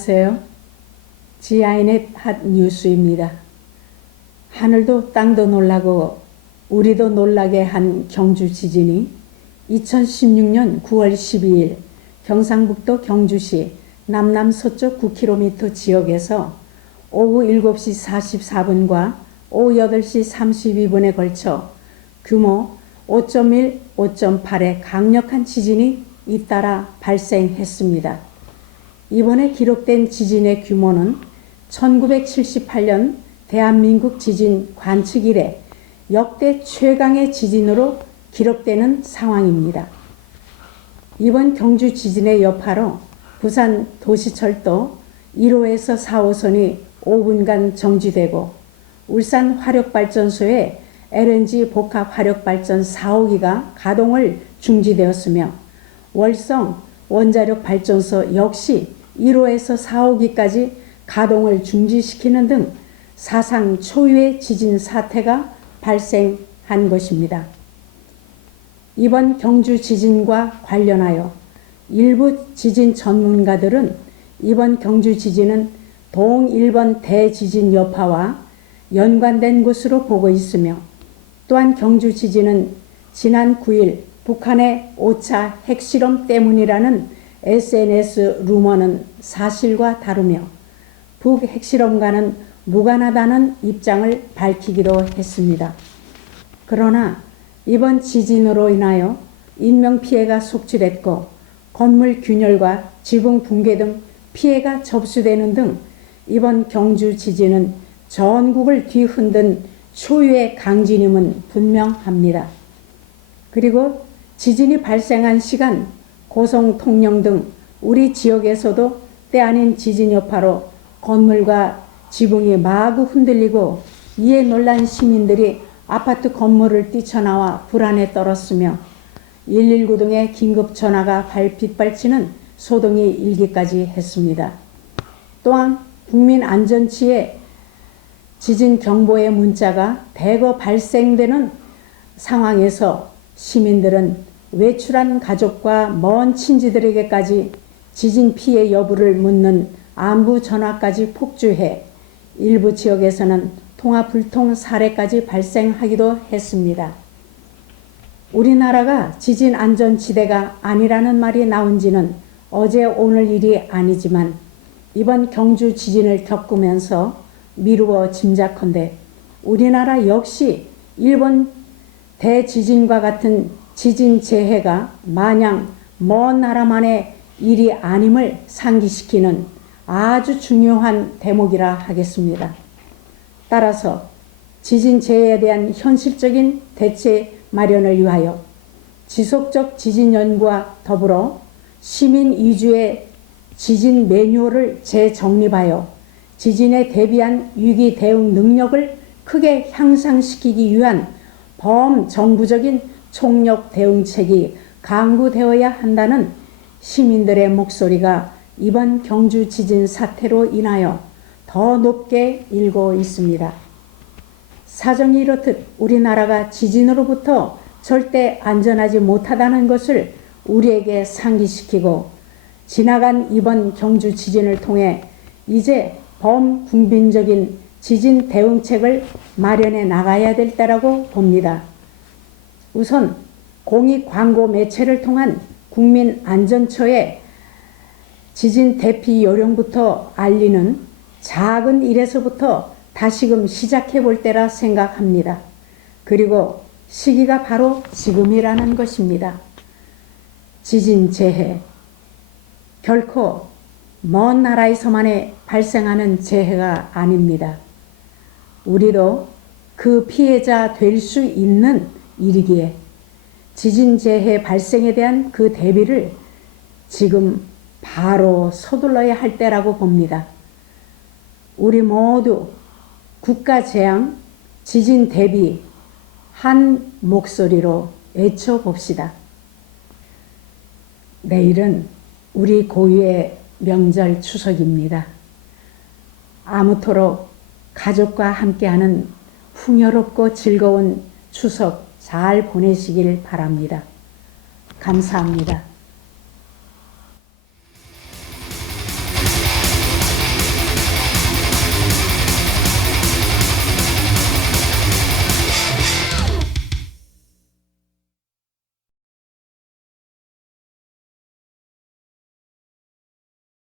안녕하세요. 지아이넷 핫 뉴스입니다. 하늘도 땅도 놀라고 우리도 놀라게 한 경주 지진이 2016년 9월 12일 경상북도 경주시 남남서쪽 9km 지역에서 오후 7시 44분과 오후 8시 32분에 걸쳐 규모 5.1, 5.8의 강력한 지진이 잇따라 발생했습니다. 이번에 기록된 지진의 규모는 1978년 대한민국 지진 관측 이래 역대 최강의 지진으로 기록되는 상황입니다. 이번 경주 지진의 여파로 부산 도시철도 1호에서 4호선이 5분간 정지되고 울산 화력발전소의 LNG 복합 화력발전 4호기가 가동을 중지되었으며 월성 원자력 발전소 역시 1호에서 4호기까지 가동을 중지시키는 등 사상 초유의 지진 사태가 발생한 것입니다. 이번 경주 지진과 관련하여 일부 지진 전문가들은 이번 경주 지진은 동일본 대지진 여파와 연관된 것으로 보고 있으며 또한 경주 지진은 지난 9일 북한의 5차 핵실험 때문이라는 SNS 루머는 사실과 다르며 북핵실험과는 무관하다는 입장을 밝히기도 했습니다. 그러나 이번 지진으로 인하여 인명피해가 속출했고 건물 균열과 지붕 붕괴 등 피해가 접수되는 등 이번 경주 지진은 전국을 뒤흔든 초유의 강진임은 분명합니다. 그리고 지진이 발생한 시간, 고성, 통영 등 우리 지역에서도 때 아닌 지진 여파로 건물과 지붕이 마구 흔들리고 이에 놀란 시민들이 아파트 건물을 뛰쳐나와 불안에 떨었으며 119 등의 긴급 전화가 빗발치는 소동이 일기까지 했습니다. 또한 국민안전처의 지진 경보의 문자가 대거 발생되는 상황에서 시민들은 외출한 가족과 먼 친지들에게까지 지진 피해 여부를 묻는 안부 전화까지 폭주해 일부 지역에서는 통화 불통 사례까지 발생하기도 했습니다. 우리나라가 지진 안전지대가 아니라는 말이 나온 지는 어제 오늘 일이 아니지만 이번 경주 지진을 겪으면서 미루어 짐작컨대 우리나라 역시 일본 대지진과 같은 지진 재해가 마냥 먼 나라만의 일이 아님을 상기시키는 아주 중요한 대목이라 하겠습니다. 따라서 지진 재해에 대한 현실적인 대체 마련을 위하여 지속적 지진 연구와 더불어 시민 위주의 지진 매뉴얼을 재정립하여 지진에 대비한 위기 대응 능력을 크게 향상시키기 위한 범정부적인 총력 대응책이 강구되어야 한다는 시민들의 목소리가 이번 경주 지진 사태로 인하여 더 높게 일고 있습니다. 사정이 이렇듯 우리나라가 지진으로부터 절대 안전하지 못하다는 것을 우리에게 상기시키고 지나간 이번 경주 지진을 통해 이제 범국민적인 지진 대응책을 마련해 나가야 될 때라고 봅니다. 우선 공익 광고 매체를 통한 국민안전처의 지진 대피 요령부터 알리는 작은 일에서부터 다시금 시작해 볼 때라 생각합니다. 그리고 시기가 바로 지금이라는 것입니다. 지진 재해, 결코 먼 나라에서만의 발생하는 재해가 아닙니다. 우리도 그 피해자 될 수 있는 일이기에 지진 재해 발생에 대한 그 대비를 지금 바로 서둘러야 할 때라고 봅니다. 우리 모두 국가 재앙, 지진 대비 한 목소리로 외쳐봅시다. 내일은 우리 고유의 명절 추석입니다. 아무토록 가족과 함께하는 풍요롭고 즐거운 추석 잘 보내시길 바랍니다. 감사합니다.